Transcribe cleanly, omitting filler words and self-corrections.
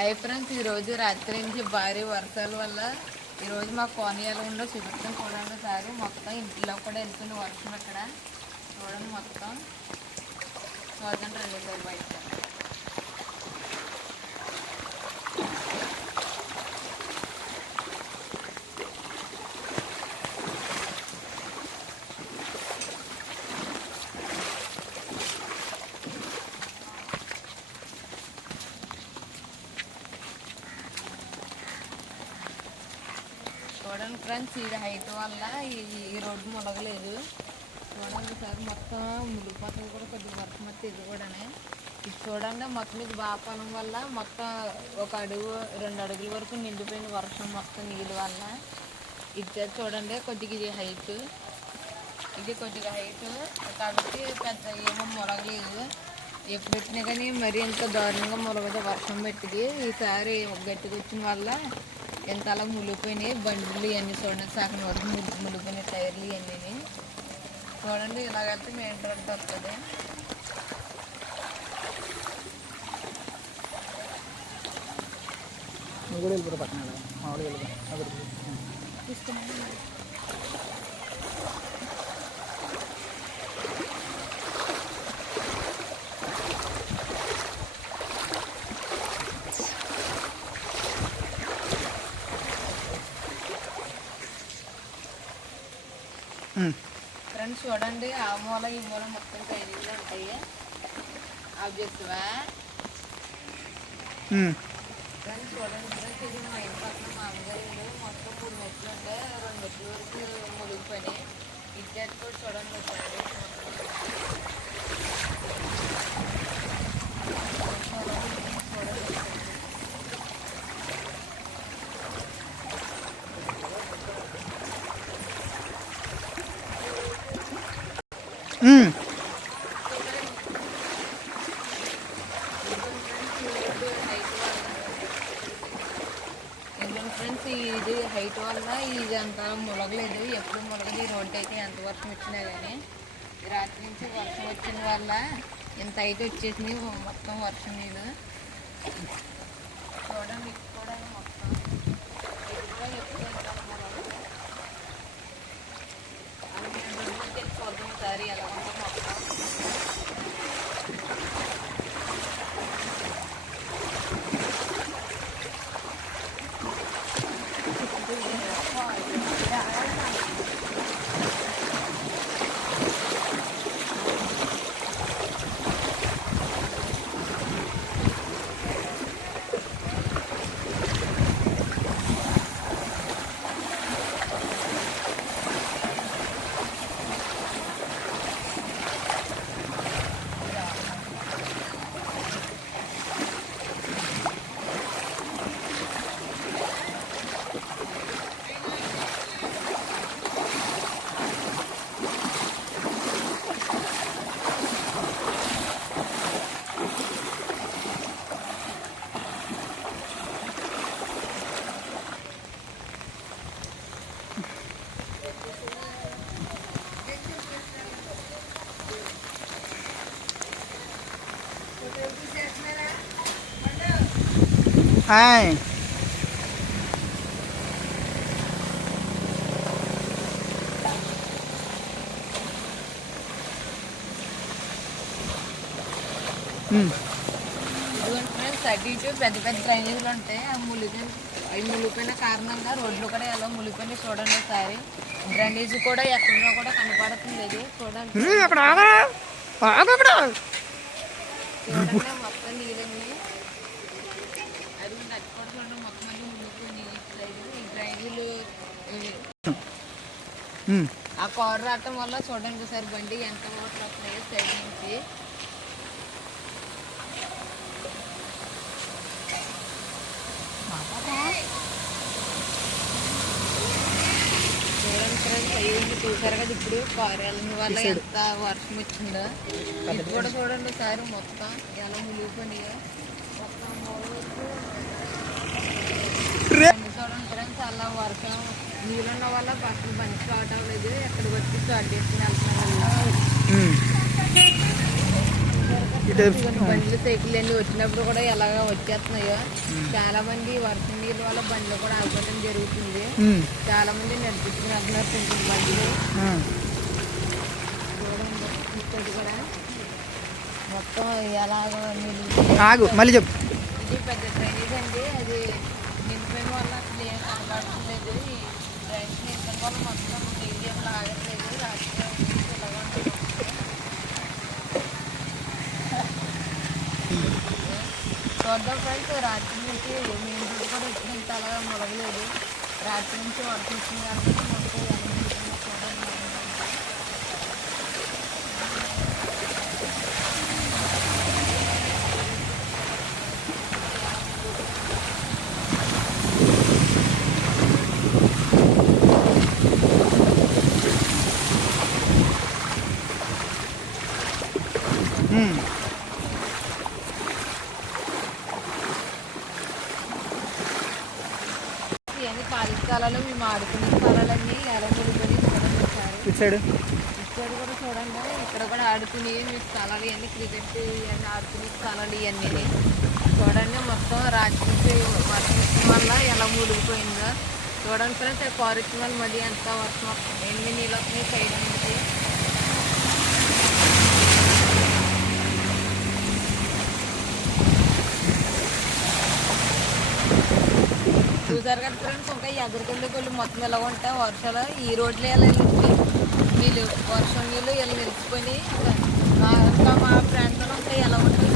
Hi friends, ఈరోజు రాత్రి నుంచి భారీ వర్షాల వల్ల ఈరోజు మా కోనయాలు ఉండో చూపిస్తాం. చూడండి సారి మొత్తం ఇంట్లో కూడా వెళ్తుంది వర్షం. ఇక్కడ చూడండి మొత్తం చూడండి రెండోసారి బయట చూడండి ఫ్రెండ్స్. ఇది హైట్ వల్ల ఈ రోడ్డు మునగలేదు. చూడండి సార్ మొత్తం మునిగిపోతుంది కూడా కొద్దిగా వర్షం వస్తే ఇది కూడా ఇది చూడండి మొత్తం ఇది బాపాలం వల్ల మొత్తం ఒక అడుగు 2 అడుగుల వరకు నిండిపోయిన వర్షం మొత్తం నీళ్ళు వల్ల. ఇది చూడండి కొద్దిగా ఇది హైట్ కాబట్టి పెద్ద ఏమో మునగలేదు. ఎప్పుడు పెట్టినా కానీ మరీ ఎంత దారుణంగా మునగదు వర్షం పెట్టింది. ఈసారి గట్టిగా వచ్చిన వల్ల ఎంత అలా మునిగిపోయినాయి బండ్లు ఇవన్నీ. చూడండి సగం వరకు మునిగిపోయినాయి టైర్లు ఇవన్నీ. చూడండి ఇలాగైతే మెయిన్ రోడ్ వస్తుంది. ఫ్రెండ్స్ చూడండి ఆ మూల ఈ మూల మొత్తం టైర్లు ఉంటాయి. ఆబ్జెక్టివా ఫ్రెండ్స్ చూడండి. ఫ్రెండ్స్ ఇది మా ఇంటి పక్కన మామగారు మొత్తం 3 మెట్లు ఉంటాయి. 2 మెట్ల వరకు మునిగిపోయినాయి. ఇద్దరు కూడా చూడండి ఒకసారి. ఫ్రెండ్స్ ఇది హైట్ వల్ల ఇది అంత మునగలేదు. ఎప్పుడు మునగదు. ఈ రోడ్డు అయితే ఎంత వర్షం వచ్చినా కానీ రాత్రి నుంచి వర్షం వచ్చిన వల్ల ఇంత హైట్ వచ్చేసింది మొత్తం వర్షం నీళ్ళు. చూడండి ఇది కూడా మొత్తం ఇది కూడా ఎప్పుడు మునగదు. అది చూద్దాం సారి ఎలా ఉంటుంది మొత్తం. హాయ్ ఇదిగోండి ఫ్రెండ్స్ అటు ఇటు పెద్ద పెద్ద డ్రైనేజీలు ఉంటాయి. అవి మునిగిపోయిన కారణంగా రోడ్లు కూడా ఎలా మునిగిపోయినాయి చూడండి ఒకసారి. డ్రైనేజీ కూడా ఎక్కడో కూడా కనపడుతుంది. చూడండి మొత్తం నీళ్ళని అది నచ్చుకోవడం చూడండి మొత్తం అన్ని మునిగిపోయినాయి. ఈ డ్రైనేజీలు ఆ కారు రావటం వల్ల చూడండి ఒకసారి బండి ఎంత వాటర్ వస్తున్నాయో సైడ్ నుంచి. చూడండి ఫ్రెండ్స్ అయ్యింది చూసారు కదా ఇప్పుడు కారు వెళ్ళిన వల్ల ఎంత వర్షం వచ్చిందో. ఇది కూడా చూడండి ఒకసారి మొత్తం ఎలా మునిగిపోయినాయో మొత్తం చూడండి ఫ్రెండ్స్. అలా వర్షం నీళ్ళున్న వల్ల బస్సులు బండి స్టార్ట్ అవ్వలేదు. ఎక్కడికి వచ్చి స్టార్ట్ చేసుకుని వెళ్తున్నాం. బండ్లు సైకిల్ అన్ని వచ్చినప్పుడు కూడా ఎలాగ వచ్చేస్తున్నాయో చాలా మంది వర్షం నీళ్ళ వల్ల బండ్లు కూడా ఆగిపోవడం జరుగుతుంది. చాలా మంది నడిపించుకుని వెళ్తున్నారు బండ్లు. చూడండి కూడా మొత్తం ఎలాగ ఆగు మళ్ళీ చెప్పు. ఇది పెద్ద డ్రైనేజ్ అండి. అది నింపిన వల్ల అసలు ఏం కనబడట్లేదు. ఈ డ్రైనేజ్ నింపిన వల్ల మొత్తం ఏరియా ఆగట్లేదు. చూద్దాం ఫ్రెండ్స్, రాత్రి నుంచి మేము కూడా వచ్చినంత అలాగా మొదలలేదు. రాత్రి నుంచి వర్షం వచ్చింది కాబట్టి మొత్తం చూడండి. ఇవన్నీ ఖాళీ స్థలాలు, మేము ఆడుకునే స్థలాలన్నీ ఎలా ముడిపడి ఇటు సైడ్ కూడా చూడండి. ఇక్కడ కూడా ఆడుకుని మీ స్థలాలు ఇవన్నీ క్రికెట్ ఇవన్నీ ఆడుకునే స్థలాలు ఇవన్నీ చూడండి. మొత్తం రాత్రి వర్షం వల్ల ఎలా మునిగిపోయిందో చూడండి ఫ్రెండ్స్. కారు వల్ల మళ్ళీ ఎంత వర్షం ఎన్ని నీళ్ళు వస్తున్నాయి సైడ్ నుంచి. చూసారు కదా ఫ్రెండ్స్, ఇంకా ఎదురుకెళ్ళి మొత్తం ఎలా ఉంటాయి వర్షాలు. ఈ రోడ్లు ఎలా నీళ్ళు వర్షం నీళ్ళు ఇలా నిలిచిపోయి ఇంకా మా ప్రాంతంలో ఇంకా ఎలా ఉంటాయి